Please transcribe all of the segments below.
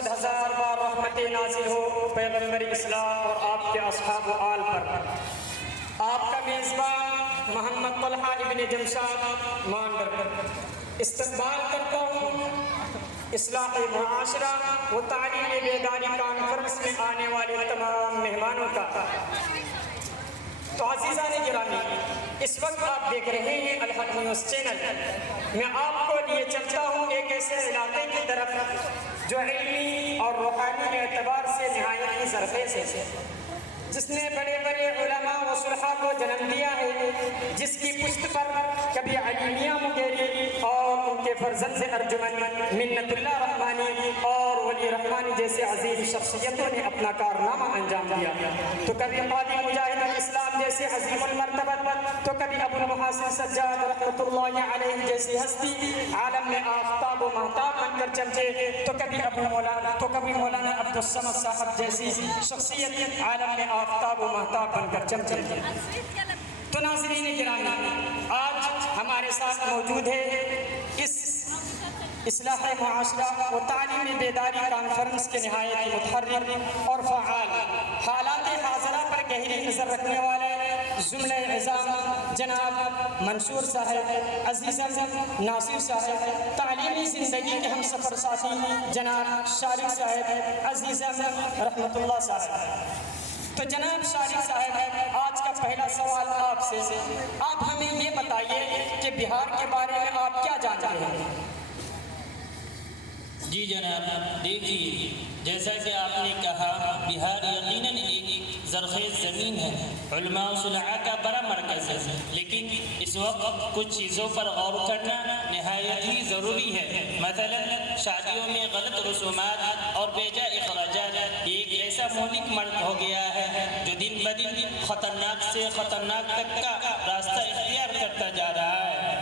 100,000 بار رحمت نازل ہو پیغمبر اسلام اور آپ کے اصحاب و آل پر۔ آپ کا میزبان محمد طلحہ ابن جمشاد مانڈر استقبال کرتا ہوں اصلاح معاشرہ و تعلیم بیداری کانفرنس میں آنے والے تمام مہمانوں کا۔ تو عزیزان گرامی، اس وقت آپ دیکھ رہے ہیں الحق نیوز چینل۔ میں آپ کو لیے چلتا ہوں ایک ایسے علاقے کی طرف جو علمی اور روحانی اعتبار سے نہایت ہی زرخیز ہے، جس نے بڑے بڑے علماء و صلحاء کو جنم دیا ہے، جس کی پشت پر کبھی علی میاں مغیری اور ان کے فرزند ارجمن منت اللہ رحمانی اور ولی رحمانی جیسے عظیم شخصیتوں نے اپنا کارنامہ انجام دیا، تو کبھی قاضی مجاہد الاسلام جیسے عظیم المرتبت، تو کبھی ابو المحاسن سجاد رحمۃ اللہ علیہ جیسی ہستی عالم میں آفتاب و مہتاب بن کر چمچے، تو کبھی مولانا عبدالصمد صاحب جیسی شخصیت عالم میں آفتاب و مہتاب بن کر چمچے۔ تو ناظرین گرامی، آج ہمارے ساتھ موجود ہے اس اصلاح معاشرہ و تعلیم بیداری کانفرنس کے نہایت متحرر اور فعال، حالات حاضرہ پر گہری نظر رکھنے والے زمرہ اعظام جناب منصور صاحب، عزیز ناصر صاحب، تعلیمی زندگی کے ہم سفر ساتھی جناب شارق صاحب، عزیز رحمت اللہ صاحب۔ تو جناب شارق صاحب، آج کا پہلا سوال آپ سے، آپ ہمیں یہ بتائیے کہ بہار کے بارے میں آپ کیا جانتے ہیں؟ جی جناب، دیکھیے جیسا کہ آپ نے کہا، بہار یقیناً ایک زرخیز زمین ہے، علماء و صلحاء کا بڑا مرکز ہے، لیکن اس وقت کچھ چیزوں پر غور کرنا نہایت ہی ضروری ہے۔ مثلا شادیوں میں غلط رسومات اور بیجا اخراجات ایک ایسا مہلک مرض ہو گیا ہے جو دن بدن خطرناک سے خطرناک تک کا راستہ اختیار کرتا جا رہا ہے۔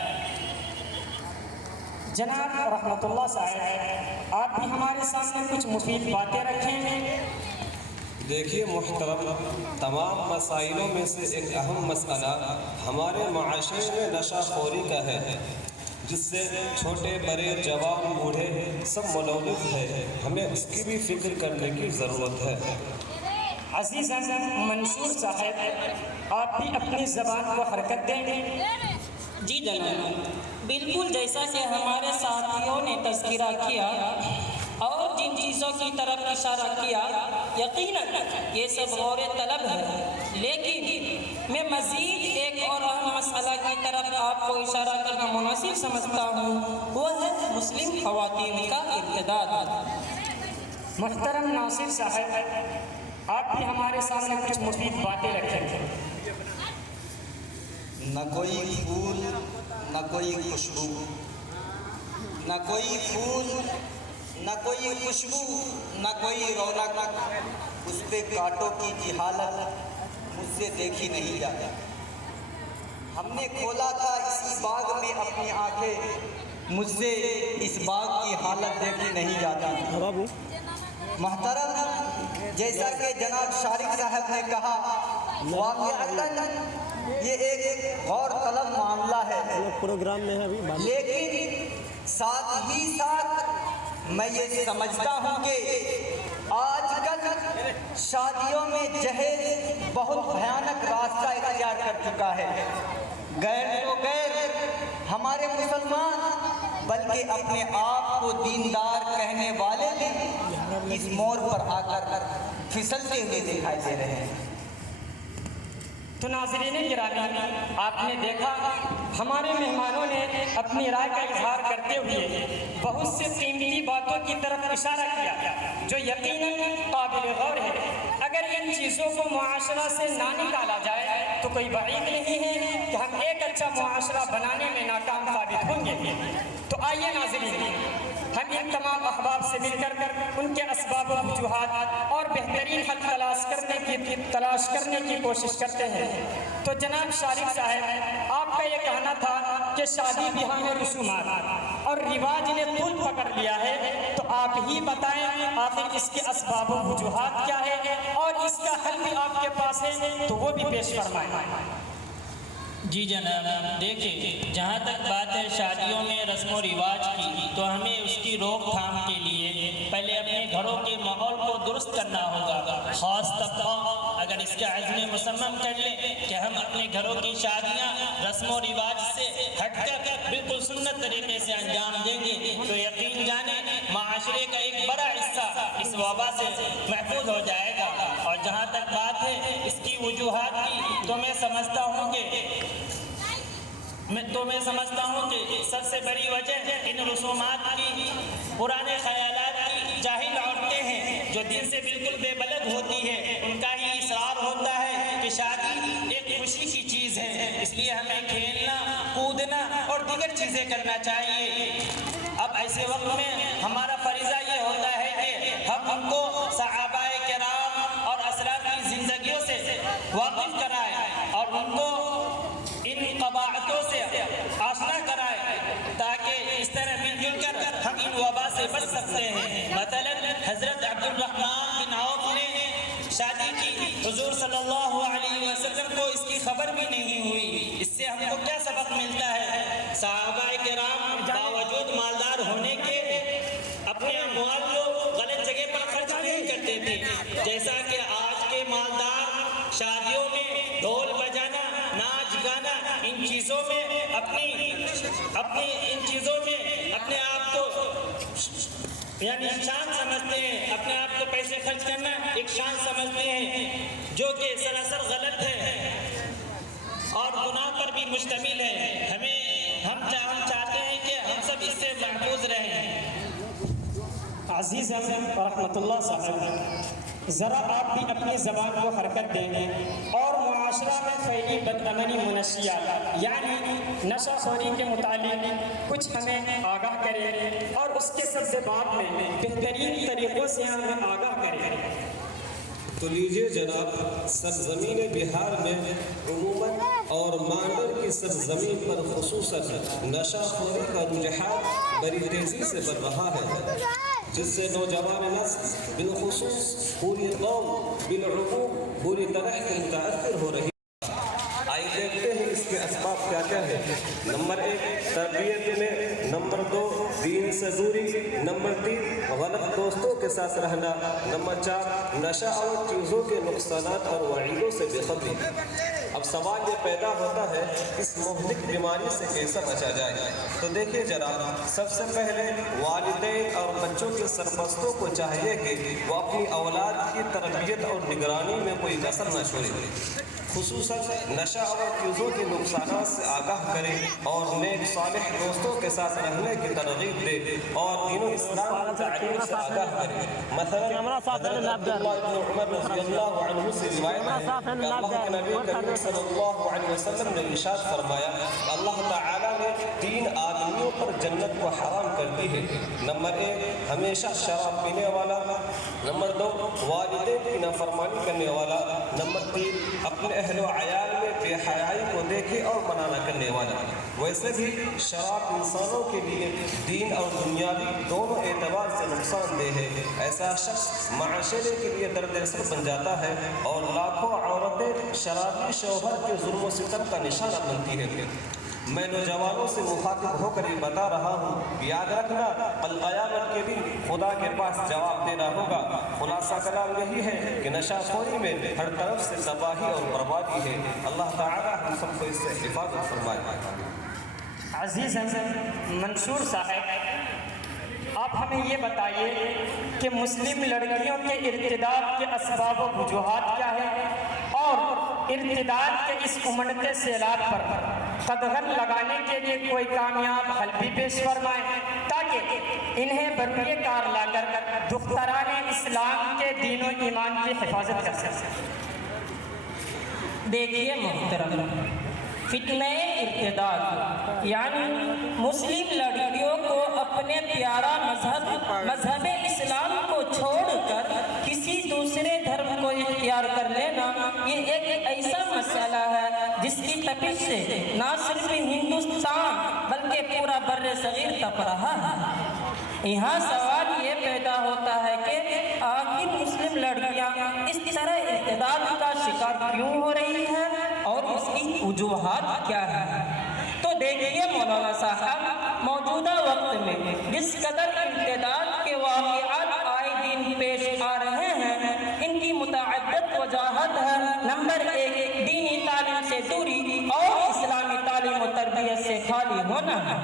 جناب رحمت اللہ صاحب، آپ بھی ہمارے سامنے کچھ مفید باتیں رکھیں۔ دیکھیے محترم، تمام مسائلوں میں سے ایک اہم مسئلہ ہمارے معاشرے میں نشہ خوری کا ہے، جس سے چھوٹے بڑے جوان بوڑھے سب ملوث ہے۔ ہمیں اس کی بھی فکر کرنے کی ضرورت ہے۔ عزیز منصور صاحب، آپ بھی اپنی زبان کو حرکت دیں گے؟ جی جناب، بالکل جیسا کہ ہمارے ساتھیوں نے تذکرہ کیا اور جن چیزوں کی طرف اشارہ کیا، یقیناً یہ سب غور طلب ہے، لیکن میں مزید ایک اور اہم مسئلہ کی طرف آپ کو اشارہ کرنا مناسب سمجھتا ہوں، وہ ہے مسلم خواتین کا ارتداد۔ محترم ناصر صاحب، آپ بھی ہمارے سامنے کچھ مفید باتیں رکھیں۔ نہ کوئی پھول نہ کوئی خوشبو، نہ کوئی پھول نہ کوئی خوشبو، نہ کوئی رونق، اس پہ کانٹوں کی جہالت مجھ سے دیکھی نہیں جاتی۔ ہم نے کھولا تھا اسی باغ میں اپنی آنکھیں، مجھ سے اس باغ کی حالت دیکھی نہیں جاتی۔ محترم، جیسا کہ جناب شارق صاحب نے کہا، واقعتاً یہ ایک غور طلب معاملہ ہے، پروگرام میں ابھی لیکن ساتھ ہی ساتھ میں یہ سمجھتا ہوں کہ آج کل شادیوں میں جہیز بہت بھیانک راستہ اختیار کر چکا ہے۔ غیر تو غیر ہمارے مسلمان، بلکہ اپنے آپ کو دیندار کہنے والے بھی اس موڑ پر آ کر پھسلتے ہوئے دکھائی دے رہے ہیں۔ تو ناظرین گرامی، آپ نے دیکھا ہمارے مہمانوں نے اپنی رائے کا اظہار کرتے ہوئے بہت سے قیمتی باتوں کی طرف اشارہ کیا جو یقیناً قابل غور ہے۔ اگر ان چیزوں کو معاشرہ سے نہ نکالا جائے تو کوئی بعید نہیں ہے کہ ہم ایک اچھا معاشرہ بنانے میں ناکام ثابت ہوں گے۔ تو آئیے ناظرین، ہم ان تمام احباب سے مل کر ان کے اسباب و وجوہات اور بہترین حل تلاش کرنے کی کوشش کرتے ہیں۔ تو جناب شارق صاحب، آپ کا یہ کہنا تھا کہ شادی بیاہ میں رسومات اور رواج نے طول پکڑ لیا ہے، تو آپ ہی بتائیں آخر اس کے اسباب و وجوہات کیا ہے اور اس کا حل بھی آپ کے پاس ہے تو وہ بھی پیش فرمائیں۔ جی جناب، دیکھیں جہاں تک بات ہے شادیوں میں رسم و رواج کی، تو ہمیں اس کی روک تھام کے لیے پہلے اپنے گھروں کے ماحول کو درست کرنا ہوگا. خاص طبقہ اگر اس کا عزم مصمم کر لے کہ ہم اپنے گھروں کی شادیاں رسم و رواج سے ہٹ کر بالکل سنت طریقے سے انجام دیں گے تو یقین جانے معاشرے کا ایک بڑا حصہ اس وبا سے محفوظ ہو جائے گا. اور جہاں تک بات ہے اس کی وجوہات کی تو میں سمجھتا ہوں کہ سب سے بڑی وجہ ان رسومات کی پرانے خیالات کی جاہل عورتیں ہیں جو دل سے بالکل بے بلد ہوتی ہے. ان کا ہی اصرار ہوتا ہے کہ شادی ایک خوشی کی چیز ہے, اس لیے ہمیں کھیلنا کودنا اور دیگر چیزیں کرنا چاہیے. اب ایسے وقت میں ہمارا فریضہ یہ ہوتا ہے کہ ہم ان کو صحابہ کرام اور اسلاف کی زندگیوں سے واقف کرائیں اور ان کو ان قواعدوں سے آشنا کرائے تاکہ اس طرح مل جل کر ہم ان وبا سے بچ سکتے ہیں. مثلا حضرت عبد الرحمن بن عوف نے شادی کی, حضور صلی اللہ علیہ وسلم کو اس کی خبر بھی نہیں ہوئی. اس سے ہم کو کیا سبق ملتا ہے؟ صحابہ کرام باوجود مالدار ہونے کے اپنے اموال کو غلط جگہ پر خرچ نہیں کرتے تھے, جیسا کہ آج کے مالدار شادیوں میں ڈھول بجانا, ناچ گانا, ان چیزوں میں اپنے آپ کو یعنی شان سمجھتے ہیں, اپنے آپ کو پیسے خرچ کرنا ایک شان سمجھتے ہیں جو کہ سراسر غلط ہے اور گناہ پر بھی مشتمل ہے. ہم چاہتے ہیں کہ ہم سب اس سے محفوظ رہیں. عزیز رحمت اللہ صاحب, ذرا آپ بھی اپنی زبان کو حرکت دیں اور معاشرہ میں پھیلی بدامنی منشیات یعنی نشہ خوری کے متعلق کچھ ہمیں آگاہ کریں اور اس کے سبزبات میں بہترین طریقوں سے ہمیں آگاہ کریں. تو لیجیے جناب, سرزمین بہار میں عموماً اور مانڈر کی سرزمین پر خصوصاً نشہ خوری کا رجحان بڑی تیزی سے بڑھ رہا ہے, جس سے نوجوان نسل بالخصوص پوری قوم بالعموم بری طرح سے متاثر ہو رہی ہے. آئیے دیکھتے ہیں اس کے اسباب کیا کیا ہے. نمبر 1 تربیت میں, نمبر 2 دین سے دوری, نمبر 3 غلط دوستوں کے ساتھ رہنا, نمبر 4 نشہ اور چیزوں کے نقصانات اور وعیدوں سے بے خبری. اب سوال یہ پیدا ہوتا ہے اس مہلک بیماری سے کیسے بچا جائے. تو دیکھیے جناب, سب سے پہلے والدین اور بچوں کے سرپرستوں کو چاہیے کہ وہ اپنی اولاد کی تربیت اور نگرانی میں کوئی کسر نہ چھوڑے, خصوصاً نشہ اور چیزوں کے نقصانات سے آگاہ کرے اور نیک صالح دوستوں کے ساتھ رہنے کی ترغیب دے اور دین و اسلام کی تعلیم سے آگاہ کرے. مثلا حضرت عبداللہ بن عمر رضی اللہ عنہ سے روایت ہے کہ اللہ کے نبی کریم صلی اللہ علیہ وسلم نے ارشاد فرمایا کہ اللہ تعالیٰ نے 3 آدمیوں پر جنت کو حرام کر دی ہے. نمبر 1 ہمیشہ شراب پینے والا, نمبر 2 والدین کی نافرمانی کرنے والا, نمبر 3 اپنے اہل و عیال میں بے حیائی کو دیکھے اور منع نہ کرنے والا. ویسے بھی شراب انسانوں کے لیے دین اور دنیاوی دونوں اعتبار سے نقصان دہ ہے. ایسا شخص معاشرے کے لیے درد سر بن جاتا ہے اور لاکھوں عورتیں شرابی شوہر کے ظلم و ستم کا نشانہ بنتی ہیں. میں نوجوانوں سے مخاطب ہو کر یہ بتا رہا ہوں, یاد رکھنا کل قیامت کے دن خدا کے پاس جواب دینا ہوگا. خلاصہ کلام یہی ہے کہ نشہ خوری میں ہر طرف سے تباہی اور بربادی ہے. اللہ تعالیٰ ہم سب کو اس سے حفاظت فرمائے. عزیز منصور صاحب, آپ ہمیں یہ بتائیے کہ مسلم لڑکیوں کے ارتداد کے اسباب و وجوہات کیا ہیں اور ارتداد کے اس امڑتے سیلاب پر قدغن لگانے کے لیے کوئی کامیاب حل بھی پیش فرمائیں تاکہ انہیں بروئے کار لا کر دختران اسلام کے دین و ایمان کی حفاظت کر سکیں. دیکھیے محترم, فتنہ ارتداد یعنی مسلم لڑکیوں کو اپنے پیارا مذہب اسلام کو چھوڑ کر کسی دوسرے دھرم کو اختیار کر لینا, یہ ایک ایسا مسئلہ ہے جس کی تپش سے نہ صرف ہندوستان بلکہ پورا بر صغیر تپ رہا ہے. یہاں سوال یہ پیدا ہوتا ہے کہ آخر مسلم لڑکیاں اس طرح ارتداد کا شکار کیوں ہو رہی ہیں اور اس کی وجوہات کیا ہیں. تو دیکھیے مولانا صاحب, موجودہ وقت میں جس قدر ارتداد کے واقعات وجاہت ہے۔ نمبر 1 دینی تعلیم سے دوری اور اسلامی تعلیم و تربیت سے خالی ہونا ہے۔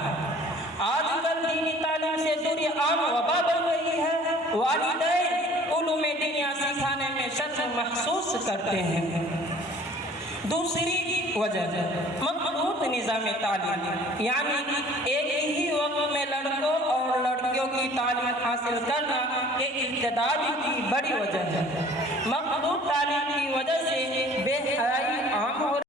آج کل دینی تعلیم سے دوری عام وبا بن رہی ہے۔ والدین علوم دینیا سکھانے میں شرم محسوس کرتے ہیں۔ دوسری وجہ مخلوط نظام تعلیم، یعنی ایک ہی وقت میں لڑکوں اور لڑکیوں کی تعلیم حاصل کرنا ایک ابتدائی کی بڑی وجہ ہے۔ مخلوط تعلیم کی وجہ سے بے